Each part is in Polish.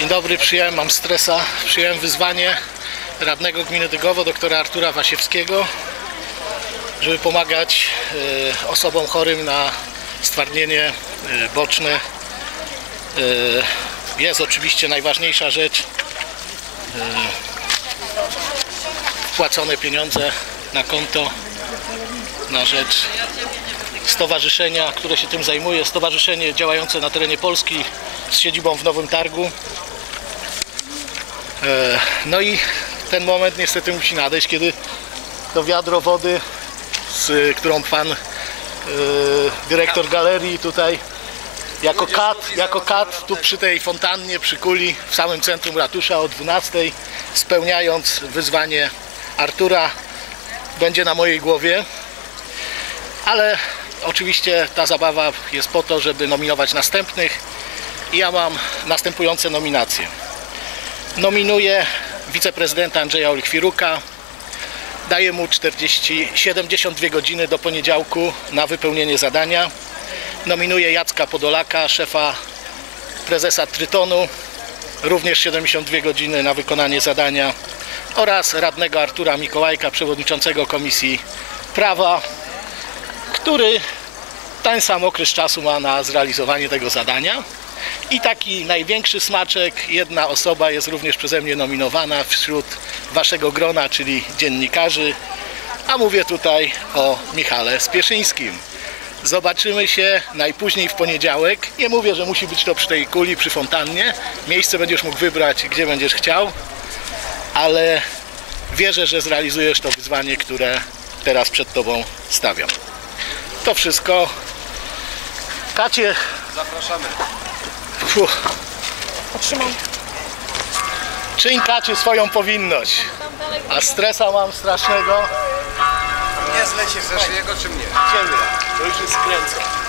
Dzień dobry, przyjąłem, mam stresa. Przyjąłem wyzwanie radnego gminy Dygowo, doktora Artura Wasiewskiego, żeby pomagać e, osobom chorym na stwardnienie e, boczne. E, jest oczywiście najważniejsza rzecz. Wpłacone pieniądze na konto na rzecz stowarzyszenia, które się tym zajmuje. Stowarzyszenie działające na terenie Polski z siedzibą w Nowym Targu. E, No i ten moment niestety musi nadejść, kiedy to wiadro wody, z którą pan e, dyrektor galerii tutaj jako kat, jako kat tu przy tej fontannie, przy kuli w samym centrum ratusza o 12 spełniając wyzwanie Artura będzie na mojej głowie. Ale oczywiście ta zabawa jest po to, żeby nominować następnych i ja mam następujące nominacje. Nominuję wiceprezydenta Andrzeja Olichwiruka. Daję mu 40, 72 godziny do poniedziałku na wypełnienie zadania. Nominuję Jacka Podolaka, szefa prezesa Trytonu. Również 72 godziny na wykonanie zadania. Oraz radnego Artura Mikołajka, przewodniczącego Komisji Prawa, który ten sam okres czasu ma na zrealizowanie tego zadania. I taki największy smaczek, jedna osoba jest również przeze mnie nominowana wśród waszego grona, czyli dziennikarzy, a mówię tutaj o Michale Spieszyńskim. Zobaczymy się najpóźniej w poniedziałek. Nie mówię, że musi być to przy tej kuli, przy fontannie. Miejsce będziesz mógł wybrać, gdzie będziesz chciał, ale wierzę, że zrealizujesz to wyzwanie, które teraz przed tobą stawiam. To wszystko. Kacie, Zapraszamy. Fuh. Czyń Kacie swoją powinność. A stresa mam strasznego. Nie zleci chcesz jego czy mnie? Ciebie. To już jest skręcą.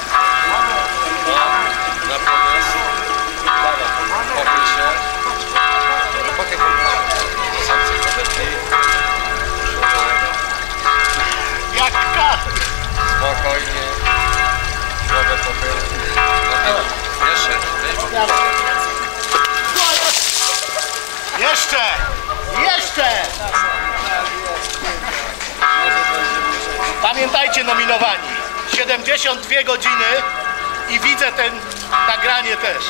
Jeszcze! Jeszcze! Pamiętajcie nominowani. 72 godziny i widzę ten nagranie też.